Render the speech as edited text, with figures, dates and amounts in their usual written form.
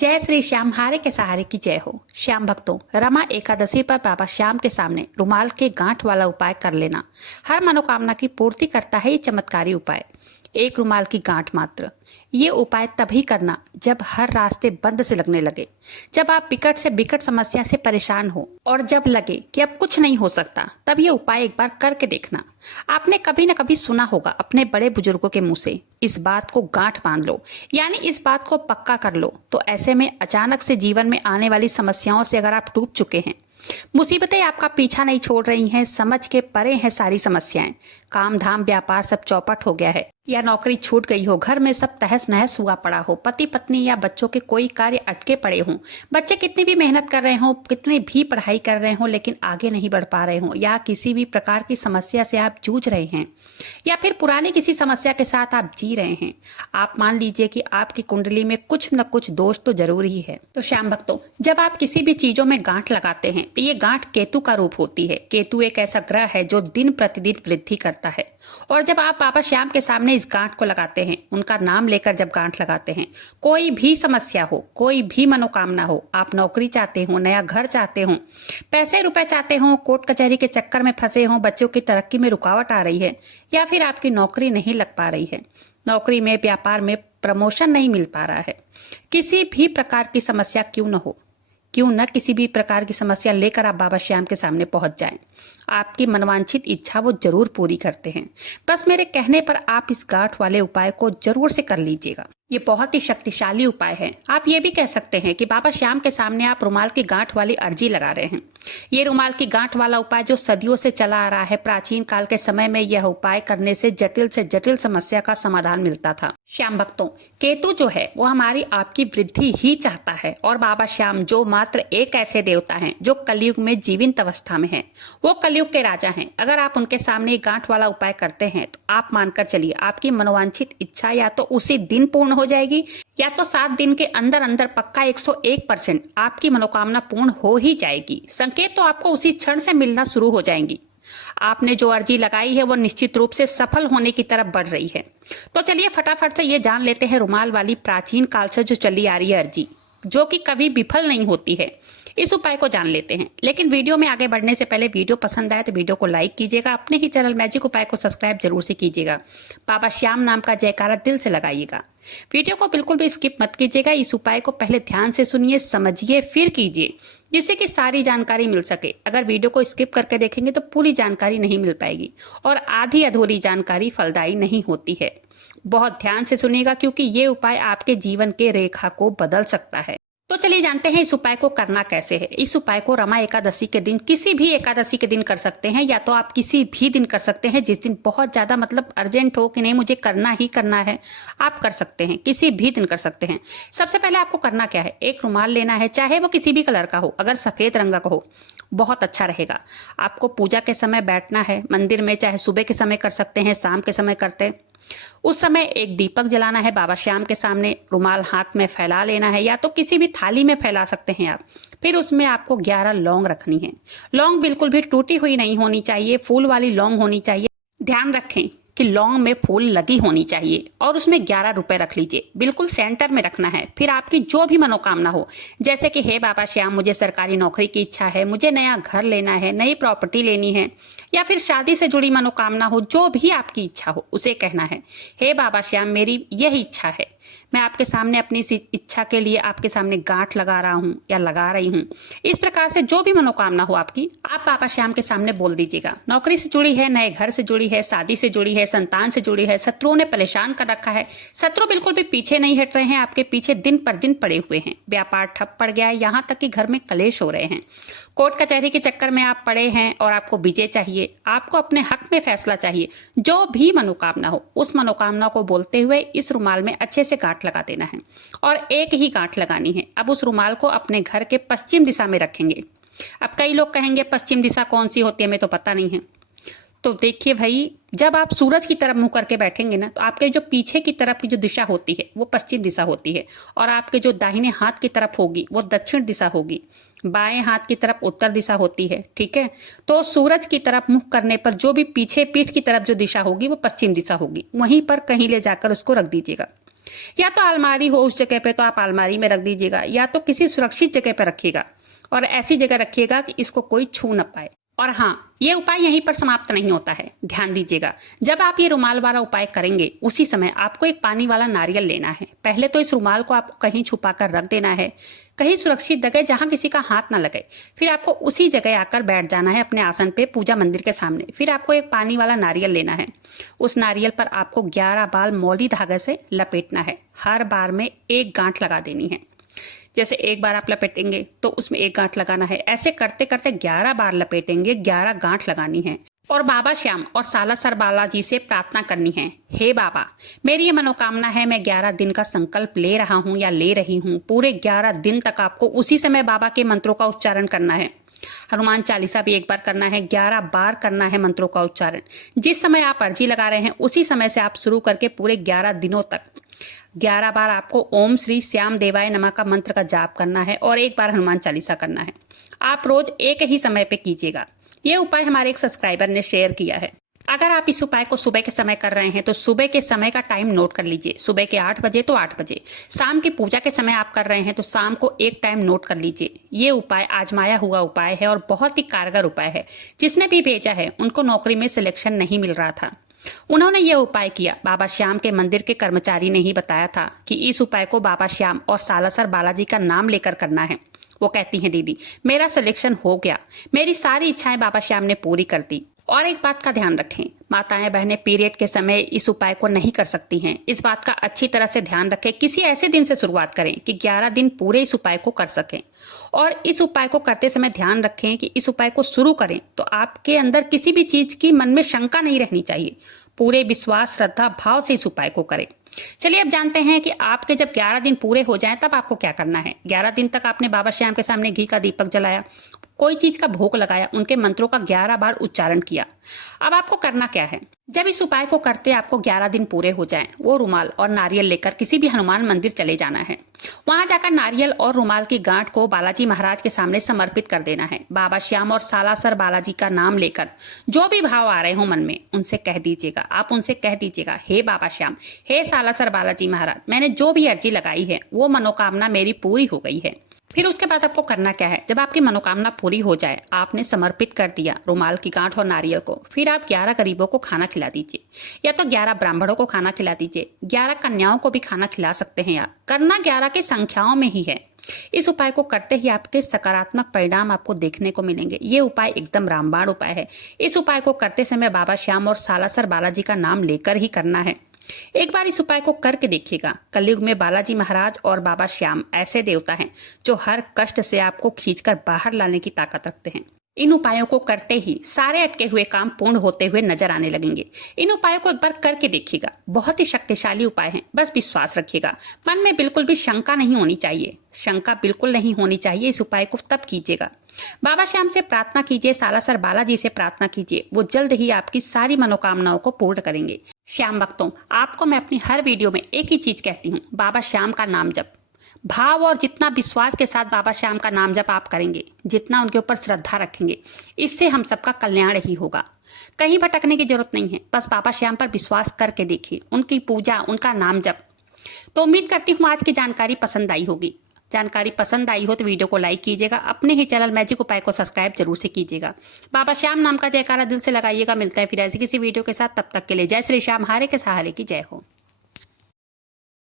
जय श्री श्याम हारे के सहारे की जय हो। श्याम भक्तों, रमा एकादशी पर बाबा श्याम के सामने रुमाल के गांठ वाला उपाय कर लेना हर मनोकामना की पूर्ति करता है। ये चमत्कारी उपाय एक रुमाल की गांठ मात्र। ये उपाय तभी करना जब हर रास्ते बंद से लगने लगे, जब आप विकट से विकट समस्या से परेशान हो और जब लगे कि अब कुछ नहीं हो सकता, तब ये उपाय एक बार करके देखना। आपने कभी न कभी सुना होगा अपने बड़े बुजुर्गों के मुंह से, इस बात को गांठ बांध लो, यानी इस बात को पक्का कर लो। तो ऐसे में अचानक से जीवन में आने वाली समस्याओं से अगर आप टूट चुके हैं, मुसीबतें आपका पीछा नहीं छोड़ रही हैं, समझ के परे हैं सारी समस्याएं, काम धाम व्यापार सब चौपट हो गया है, या नौकरी छूट गई हो, घर में सब तहस नहस हुआ पड़ा हो, पति पत्नी या बच्चों के कोई कार्य अटके पड़े हों, बच्चे कितनी भी मेहनत कर रहे हों, कितनी भी पढ़ाई कर रहे हों लेकिन आगे नहीं बढ़ पा रहे हों, या किसी भी प्रकार की समस्या से आप जूझ रहे हैं, या फिर पुरानी किसी समस्या के साथ आप जी रहे हैं। आप मान लीजिए कि आपकी कुंडली में कुछ न कुछ दोष तो जरूर ही है। तो श्याम भक्तों, जब आप किसी भी चीजों में गांठ लगाते हैं तो ये गांठ केतु का रूप होती है। केतु एक ऐसा ग्रह है जो दिन प्रतिदिन वृद्धि करता है, और जब आप बाबा श्याम के सामने इस गांठ को लगाते हैं, उनका नाम लेकर जब गांठ लगाते हैं, कोई भी समस्या हो, कोई भी मनोकामना हो, आप नौकरी चाहते हो, नया घर चाहते हो, पैसे रुपए चाहते हो, कोर्ट कचहरी के चक्कर में फंसे हो, बच्चों की तरक्की में रुकावट आ रही है, या फिर आपकी नौकरी नहीं लग पा रही है, नौकरी में व्यापार में प्रमोशन नहीं मिल पा रहा है, किसी भी प्रकार की समस्या क्यों न हो, क्यों न किसी भी प्रकार की समस्या लेकर आप बाबा श्याम के सामने पहुंच जाएं, आपकी मनवांछित इच्छा वो जरूर पूरी करते हैं। बस मेरे कहने पर आप इस गांठ वाले उपाय को जरूर से कर लीजिएगा। ये बहुत ही शक्तिशाली उपाय है। आप ये भी कह सकते हैं कि बाबा श्याम के सामने आप रुमाल की गांठ वाली अर्जी लगा रहे हैं। ये रुमाल की गांठ वाला उपाय जो सदियों से चला आ रहा है, प्राचीन काल के समय में यह उपाय करने से जटिल समस्या का समाधान मिलता था। श्याम भक्तों, केतु जो है वो हमारी आपकी वृद्धि ही चाहता है, और बाबा श्याम जो मात्र एक ऐसे देवता हैं जो कलयुग में जीवित अवस्था में हैं, वो कलयुग के राजा हैं। अगर आप उनके सामने गांठ वाला उपाय करते हैं तो आप मानकर चलिए आपकी मनोवांछित इच्छा या तो उसी दिन पूर्ण हो जाएगी, या तो 7 दिन के अंदर अंदर पक्का 101% आपकी मनोकामना पूर्ण हो ही जाएगी। संकेत तो आपको उसी क्षण से मिलना शुरू हो जाएंगी। आपने जो अर्जी लगाई है वो निश्चित रूप से सफल होने की तरफ बढ़ रही है। तो चलिए फटाफट से ये जान लेते हैं रुमाल वाली प्राचीन काल से जो चली आ रही है अर्जी, जो कि कभी विफल नहीं होती है, इस उपाय को जान लेते हैं। लेकिन वीडियो में आगे बढ़ने से पहले वीडियो पसंद आए तो वीडियो को लाइक कीजिएगा, अपने ही चैनल मैजिक उपाय को सब्सक्राइब जरूर से कीजिएगा, बाबा श्याम नाम का जयकारा दिल से लगाइएगा। वीडियो को बिल्कुल भी स्किप मत कीजिएगा। इस उपाय को पहले ध्यान से सुनिए, समझिए, फिर कीजिए, जिससे कि सारी जानकारी मिल सके। अगर वीडियो को स्किप करके देखेंगे तो पूरी जानकारी नहीं मिल पाएगी, और आधी अधूरी जानकारी फलदायी नहीं होती है। बहुत ध्यान से सुनिएगा, क्योंकि ये उपाय आपके जीवन के रेखा को बदल सकता है। तो चलिए जानते हैं इस उपाय को करना कैसे है। इस उपाय को रमा एकादशी के दिन, किसी भी एकादशी के दिन कर सकते हैं, या तो आप किसी भी दिन कर सकते हैं जिस दिन बहुत ज्यादा मतलब अर्जेंट हो कि नहीं मुझे करना ही करना है, आप कर सकते हैं, किसी भी दिन कर सकते हैं। सबसे पहले आपको करना क्या है, एक रुमाल लेना है, चाहे वो किसी भी कलर का हो, अगर सफेद रंग का हो बहुत अच्छा रहेगा। आपको पूजा के समय बैठना है मंदिर में, चाहे सुबह के समय कर सकते हैं, शाम के समय करते, उस समय एक दीपक जलाना है बाबा श्याम के सामने, रुमाल हाथ में फैला लेना है, या तो किसी भी थाली में फैला सकते हैं आप। फिर उसमें आपको 11 लौंग रखनी है। लौंग बिल्कुल भी टूटी हुई नहीं होनी चाहिए, फूल वाली लौंग होनी चाहिए। ध्यान रखें कि लौंग में फूल लगी होनी चाहिए, और उसमें 11 रुपए रख लीजिए, बिल्कुल सेंटर में रखना है। फिर आपकी जो भी मनोकामना हो, जैसे कि हे बाबा श्याम मुझे सरकारी नौकरी की इच्छा है, मुझे नया घर लेना है, नई प्रॉपर्टी लेनी है, या फिर शादी से जुड़ी मनोकामना हो, जो भी आपकी इच्छा हो उसे कहना है, हे बाबा श्याम मेरी यही इच्छा है, मैं आपके सामने अपनी इस इच्छा के लिए आपके सामने गांठ लगा रहा हूँ या लगा रही हूँ। इस प्रकार से जो भी मनोकामना हो आपकी, आप बाबा श्याम के सामने बोल दीजिएगा। नौकरी से जुड़ी है, नए घर से जुड़ी है, शादी से जुड़ी है, संतान से जुड़ी है, शत्रुओं ने परेशान कर रखा है, शत्रु बिल्कुल भी पीछे नहीं हट रहे हैं, आपके पीछे दिन पर दिन पड़े हुए हैं, व्यापार ठप पड़ गया है, यहाँ तक कि घर में कलेश हो रहे हैं, कोर्ट कचहरी के चक्कर में आप पड़े हैं और आपको विजय चाहिए, आपको अपने हक में फैसला चाहिए, जो भी मनोकामना हो उस मनोकामना को बोलते हुए इस रुमाल में अच्छे से गांठ लगा देना है, और एक ही गांठ लगानी है। अब उस रुमाल को अपने घर के पश्चिम दिशा में रखेंगे। अब कई लोग कहेंगे पश्चिम दिशा कौन सी होती है, हमें तो पता नहीं है। तो देखिए भाई, जब आप सूरज की तरफ मुंह करके बैठेंगे ना, तो आपके जो पीछे की तरफ की जो दिशा होती है वो पश्चिम दिशा होती है, और आपके जो दाहिने हाथ की तरफ होगी वो दक्षिण दिशा होगी, बाएं हाथ की तरफ उत्तर दिशा होती है। ठीक है, तो सूरज की तरफ मुख करने पर जो भी पीछे पीठ की तरफ जो दिशा होगी वो पश्चिम दिशा होगी, वहीं पर कहीं ले जाकर उसको रख दीजिएगा। या तो अलमारी हो उस जगह पे तो आप अलमारी में रख दीजिएगा, या तो किसी सुरक्षित जगह पर रखिएगा और ऐसी जगह रखिएगा कि इसको कोई छू न पाए। और हाँ, ये उपाय यहीं पर समाप्त नहीं होता है, ध्यान दीजिएगा। जब आप ये रुमाल वाला उपाय करेंगे उसी समय आपको एक पानी वाला नारियल लेना है। पहले तो इस रुमाल को आपको कहीं छुपा कर रख देना है, कहीं सुरक्षित जगह जहां किसी का हाथ ना लगे। फिर आपको उसी जगह आकर बैठ जाना है अपने आसन पे पूजा मंदिर के सामने। फिर आपको एक पानी वाला नारियल लेना है। उस नारियल पर आपको 11 बाल मौली धागे से लपेटना है। हर बार में एक गांठ लगा देनी है। जैसे एक बार आप लपेटेंगे तो उसमें एक गांठ लगाना है। ऐसे करते करते 11 बार लपेटेंगे, 11 गांठ लगानी है। और बाबा श्याम और सालासर बालाजी से प्रार्थना करनी है, हे बाबा, मेरी ये मनोकामना है, मैं 11 दिन का संकल्प ले रहा हूँ या ले रही हूँ। पूरे 11 दिन तक आपको उसी समय बाबा के मंत्रों का उच्चारण करना है। हनुमान चालीसा भी एक बार करना है, 11 बार करना है मंत्रों का उच्चारण। जिस समय आप अर्जी लगा रहे हैं उसी समय से आप शुरू करके पूरे 11 दिनों तक 11 बार आपको ओम श्री श्याम देवाय नमः का मंत्र का जाप करना है और एक बार हनुमान चालीसा करना है। आप रोज एक ही समय पे कीजिएगा। ये उपाय हमारे एक सब्सक्राइबर ने शेयर किया है। अगर आप इस उपाय को सुबह के समय कर रहे हैं तो सुबह के समय का टाइम नोट कर लीजिए। सुबह के 8 बजे तो 8 बजे। शाम की पूजा के समय आप कर रहे हैं तो शाम को एक टाइम नोट कर लीजिए। ये उपाय आजमाया हुआ उपाय है और बहुत ही कारगर उपाय है। जिसने भी भेजा है उनको नौकरी में सिलेक्शन नहीं मिल रहा था, उन्होंने ये उपाय किया। बाबा श्याम के मंदिर के कर्मचारी ने ही बताया था कि इस उपाय को बाबा श्याम और सालासर बालाजी का नाम लेकर करना है। वो कहती हैं, दीदी मेरा सिलेक्शन हो गया, मेरी सारी इच्छाएं बाबा श्याम ने पूरी कर दी। और एक बात का ध्यान रखें, माताएं बहनें पीरियड के समय इस उपाय को नहीं कर सकती हैं। इस बात का अच्छी तरह से ध्यान रखें। किसी ऐसे दिन से शुरुआत करें कि 11 दिन पूरे इस उपाय को कर सकें। और इस उपाय को करते समय ध्यान रखें कि इस उपाय को शुरू करें तो आपके अंदर किसी भी चीज की मन में शंका नहीं रहनी चाहिए। पूरे विश्वास श्रद्धा भाव से इस उपाय को करें। चलिए अब जानते हैं कि आपके जब 11 दिन पूरे हो जाएं तब आपको क्या करना है। 11 दिन तक आपने बाबा श्याम के सामने घी का दीपक जलाया, कोई चीज का भोग लगाया, उनके मंत्रों का 11 बार उच्चारण किया। अब आपको करना क्या है, जब इस उपाय को करते आपको 11 दिन पूरे हो जाएं, वो रुमाल और नारियल लेकर किसी भी हनुमान मंदिर चले जाना है। वहां जाकर नारियल और रुमाल की गांठ को बालाजी महाराज के सामने समर्पित कर देना है। बाबा श्याम और सालासर बालाजी का नाम लेकर जो भी भाव आ रहे हो मन में उनसे कह दीजिएगा। आप उनसे कह दीजिएगा, हे बाबा श्याम, हे सालासर बालाजी महाराज, मैंने जो भी अर्जी लगाई है वो मनोकामना मेरी पूरी हो गई है। फिर उसके बाद आपको करना क्या है, जब आपकी मनोकामना पूरी हो जाए, आपने समर्पित कर दिया रुमाल की गांठ और नारियल को, फिर आप 11 गरीबों को खाना खिला दीजिए, या तो 11 ब्राह्मणों को खाना खिला दीजिए, 11 कन्याओं को भी खाना खिला सकते हैं। यार करना 11 की संख्याओं में ही है। इस उपाय को करते ही आपके सकारात्मक परिणाम आपको देखने को मिलेंगे। ये उपाय एकदम रामबाण उपाय है। इस उपाय को करते समय बाबा श्याम और सालासर बालाजी का नाम लेकर ही करना है। एक बार इस उपाय को करके देखिएगा। कलयुग में बालाजी महाराज और बाबा श्याम ऐसे देवता हैं जो हर कष्ट से आपको खींचकर बाहर लाने की ताकत रखते हैं। इन उपायों को करते ही सारे अटके हुए काम पूर्ण होते हुए नजर आने लगेंगे। इन उपायों को एक बार करके देखिएगा, बहुत ही शक्तिशाली उपाय हैं। बस विश्वास रखिएगा, मन में बिल्कुल भी शंका नहीं होनी चाहिए। शंका बिल्कुल नहीं होनी चाहिए। इस उपाय को तब कीजिएगा। बाबा श्याम से प्रार्थना कीजिए, सालासर बालाजी से प्रार्थना कीजिए, वो जल्द ही आपकी सारी मनोकामनाओं को पूर्ण करेंगे। श्याम भक्तों, आपको मैं अपनी हर वीडियो में एक ही चीज कहती हूँ, बाबा श्याम का नाम जप। भाव और जितना विश्वास के साथ बाबा श्याम का नाम जप आप करेंगे, जितना उनके ऊपर श्रद्धा रखेंगे, इससे हम सबका कल्याण ही होगा। कहीं भटकने की जरूरत नहीं है, बस बाबा श्याम पर विश्वास करके देखिए, उनकी पूजा, उनका नाम जप। तो उम्मीद करती हूँ आज की जानकारी पसंद आई होगी। जानकारी पसंद आई हो तो वीडियो को लाइक कीजिएगा, अपने ही चैनल मैजिक उपाय को सब्सक्राइब जरूर से कीजिएगा। बाबा श्याम नाम का जयकारा दिल से लगाइएगा। मिलता है फिर ऐसी किसी वीडियो के साथ, तब तक के लिए जय श्री श्याम, हारे के सहारे की जय हो।